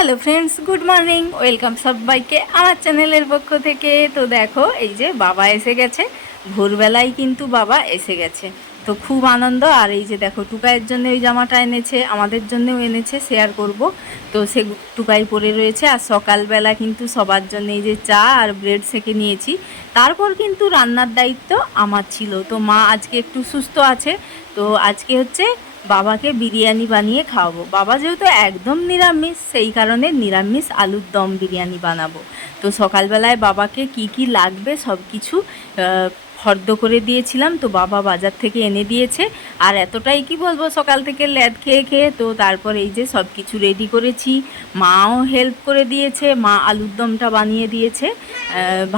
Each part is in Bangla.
Hello friends, good morning. Welcome সবাইকে আমার চ্যানেলের পক্ষ থেকে। তো দেখো, এই যে বাবা এসে গেছে, ভোরবেলায় কিন্তু বাবা এসে গেছে। তো খুব আনন্দ। আর এই যে দেখো, টুকাইয়ের জন্য ওই জামাটা এনেছে, আমাদের জন্যও এনেছে, শেয়ার করব। তো সে টুকাই পরে রয়েছে। আর সকালবেলা কিন্তু সবার জন্য এই যে চা আর ব্রেড সেঁকে নিয়েছি। তারপর কিন্তু রান্নার দায়িত্ব আমার ছিল। তো মা আজকে একটু সুস্থ আছে, তো আজকে হচ্ছে বাবাকে বিরিয়ানি বানিয়ে খাওয়াবো। বাবা যেহেতু একদম নিরামিষ, সেই কারণে নিরামিষ আলুর দম বিরিয়ানি বানাবো। তো সকালবেলায় বাবাকে কি কি লাগবে সব কিছু ফর্দ করে দিয়েছিলাম, তো বাবা বাজার থেকে এনে দিয়েছে। আর এতটাই কি বলবো, সকাল থেকে ল্যাদ খেয়ে খেয়ে তো তারপর এই যে সব কিছু রেডি করেছি। মাও হেল্প করে দিয়েছে, মা আলুর দমটা বানিয়ে দিয়েছে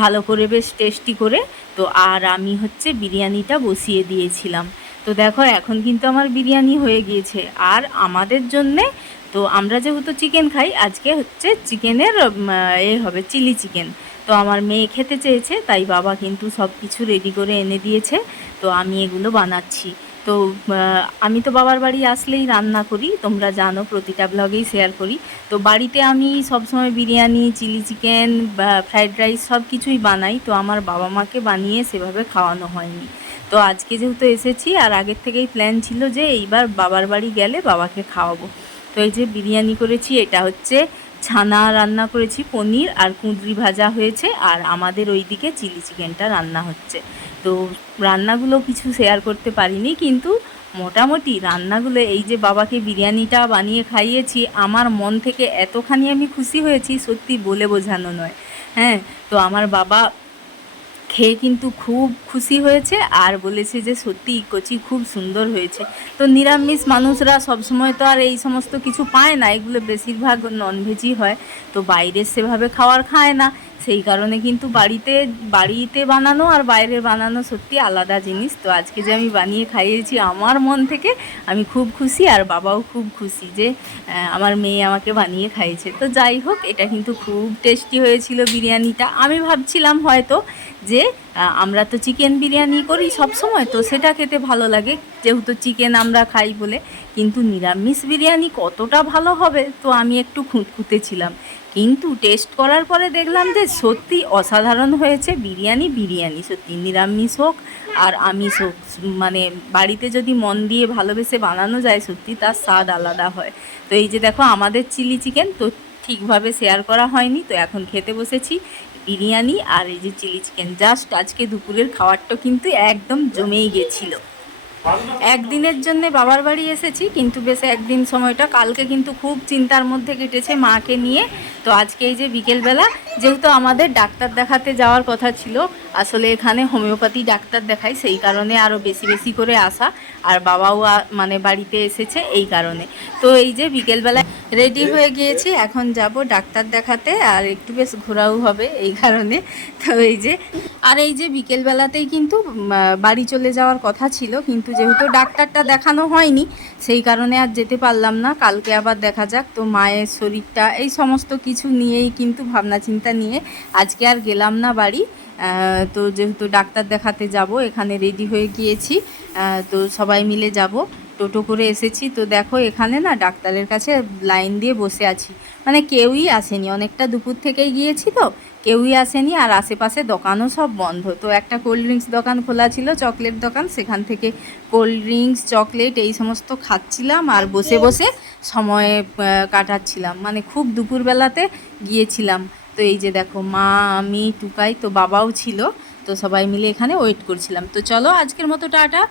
ভালো করে, বেশ টেস্টি করে। তো আর আমি হচ্ছে বিরিয়ানিটা বসিয়ে দিয়েছিলাম। তো দেখো, এখন কিন্তু আমার বিরিয়ানি হয়ে গিয়েছে। আর আমাদের জন্যে, তো আমরা যেহেতু চিকেন খাই, আজকে হচ্ছে চিকেনের হবে চিলি চিকেন। তো আমার মেয়ে খেতে চেয়েছে, তাই বাবা কিন্তু সব কিছু রেডি করে এনে দিয়েছে। তো আমি এগুলো বানাচ্ছি। তো আমি তো বাবার বাড়ি আসলেই রান্না করি, তোমরা জানো, প্রতিটা ব্লগেই শেয়ার করি। তো বাড়িতে আমি সবসময় বিরিয়ানি, চিলি চিকেন বা ফ্রাইড রাইস সব কিছুই বানাই। তো আমার বাবা মাকে বানিয়ে সেভাবে খাওয়ানো হয়নি। তো আজকে যেহেতু এসেছি, আর আগের থেকেই প্ল্যান ছিল যে এইবার বাবার বাড়ি গেলে বাবাকে খাওয়াবো। তো এই যে বিরিয়ানি করেছি, এটা হচ্ছে ছানা রান্না করেছি, পনির আর কুঁদরি ভাজা হয়েছে, আর আমাদের ওইদিকে চিলি চিকেনটা রান্না হচ্ছে। তো রান্নাগুলো কিছু শেয়ার করতে পারিনি, কিন্তু মোটামুটি রান্নাগুলো, এই যে বাবাকে বিরিয়ানিটা বানিয়ে খাইয়েছি, আমার মন থেকে এতখানি আমি খুশি হয়েছি, সত্যি বলে বোঝানো নয়। হ্যাঁ, তো আমার বাবা খেয়ে কিন্তু খুব খুশি হয়েছে, আর বলেছে যে সত্যি কচি খুব সুন্দর হয়েছে। তো নিরামিষ মানুষরা সবসময় তো আর এই সমস্ত কিছু পায় না, এগুলো বেশিরভাগ ননভেজই হয়। তো বাইরে সেভাবে খাওয়ার খায় না, সেই কারণে কিন্তু বাড়িতে বানানো আর বাইরের বানানো সত্যি আলাদা জিনিস। তো আজকে যে আমি বানিয়ে খাইয়েছি আমার মন থেকে, আমি খুব খুশি, আর বাবাও খুব খুশি যে আমার মেয়ে আমাকে বানিয়ে খাইয়েছে। তো যাই হোক, এটা কিন্তু খুব টেস্টি হয়েছিল বিরিয়ানিটা। আমি ভাবছিলাম হয়তো যে আমরা তো চিকেন বিরিয়ানি করি সব সময়, তো সেটা খেতে ভালো লাগে যেহেতু চিকেন আমরা খাই বলে, কিন্তু নিরামিষ বিরিয়ানি কতটা ভালো হবে, তো আমি একটু খুঁতখুঁতে ছিলাম। কিন্তু টেস্ট করার পরে দেখলাম যে সত্যি অসাধারণ হয়েছে বিরিয়ানি। বিরিয়ানি সত্যি, নিরামিষ হোক আর আমিষ হোক, মানে বাড়িতে যদি মন দিয়ে ভালোবেসে বানানো যায়, সত্যি তার স্বাদ আলাদা হয়। তো এই যে দেখো, আমাদের চিলি চিকেন তো ঠিকভাবে শেয়ার করা হয়নি, তো এখন খেতে বসেছি বিরিয়ানি আর এই যে চিলি চিকেন। জাস্ট আজকে দুপুরের খাবারটা কিন্তু একদম জমেই গেছিলো। একদিনের জন্য বাবার বাড়ি এসেছি, কিন্তু বেশ একদিন সময়টা কালকে কিন্তু খুব চিন্তার মধ্যে কেটেছে মাকে নিয়ে। তো আজকে এই যে বিকেলবেলা, যেহেতু আমাদের ডাক্তার দেখাতে যাওয়ার কথা ছিল, আসলে এখানে হোমিওপ্যাথি ডাক্তার দেখাই, সেই কারণে আরও বেশি বেশি করে আসা। আর বাবাও মানে বাড়িতে এসেছে এই কারণে। তো এই যে বিকেলবেলা রেডি হয়ে গিয়েছি, এখন যাব ডাক্তার দেখাতে, আর একটু বেশ ঘোরাও হবে এই কারণে। তো এই যে বিকেলবেলাতেই কিন্তু বাড়ি চলে যাওয়ার কথা ছিল, কিন্তু যেহেতু ডাক্তারটা দেখানো হয়নি, সেই কারণে আর যেতে পারলাম না। কালকে আবার দেখা যাক। তো মায়ের শরীরটা, এই সমস্ত কিছু নিয়েই কিন্তু ভাবনা চিন্তা নিয়ে আজকে আর গেলাম না বাড়ি। তো যেহেতু ডাক্তার দেখাতে যাব, এখানে রেডি হয়ে গিয়েছি, তো সবাই মিলে যাব, টোটো করে এসেছি। তো দেখো, এখানে না ডাক্তারের কাছে লাইন দিয়ে বসে আছি, মানে কেউই আসেনি, অনেকটা দুপুর থেকেই গিয়েছি তো কেউই আসেনি। আর আশেপাশে দোকানও সব বন্ধ। তো একটা কোল্ড ড্রিঙ্কস দোকান খোলা ছিল, চকলেট দোকান, সেখান থেকে কোল্ড ড্রিঙ্কস, চকলেট এই সমস্ত খাচ্ছিলাম, আর বসে বসে সময় কাটাচ্ছিলাম, মানে খুব দুপুরবেলাতে গিয়েছিলাম। তো এই যে দেখো, মা, আমি, টুকাই, তো বাবাও ছিল, তো সবাই মিলে এখানে ওয়েট করছিলাম। তো চলো, আজকের মতো টাটা।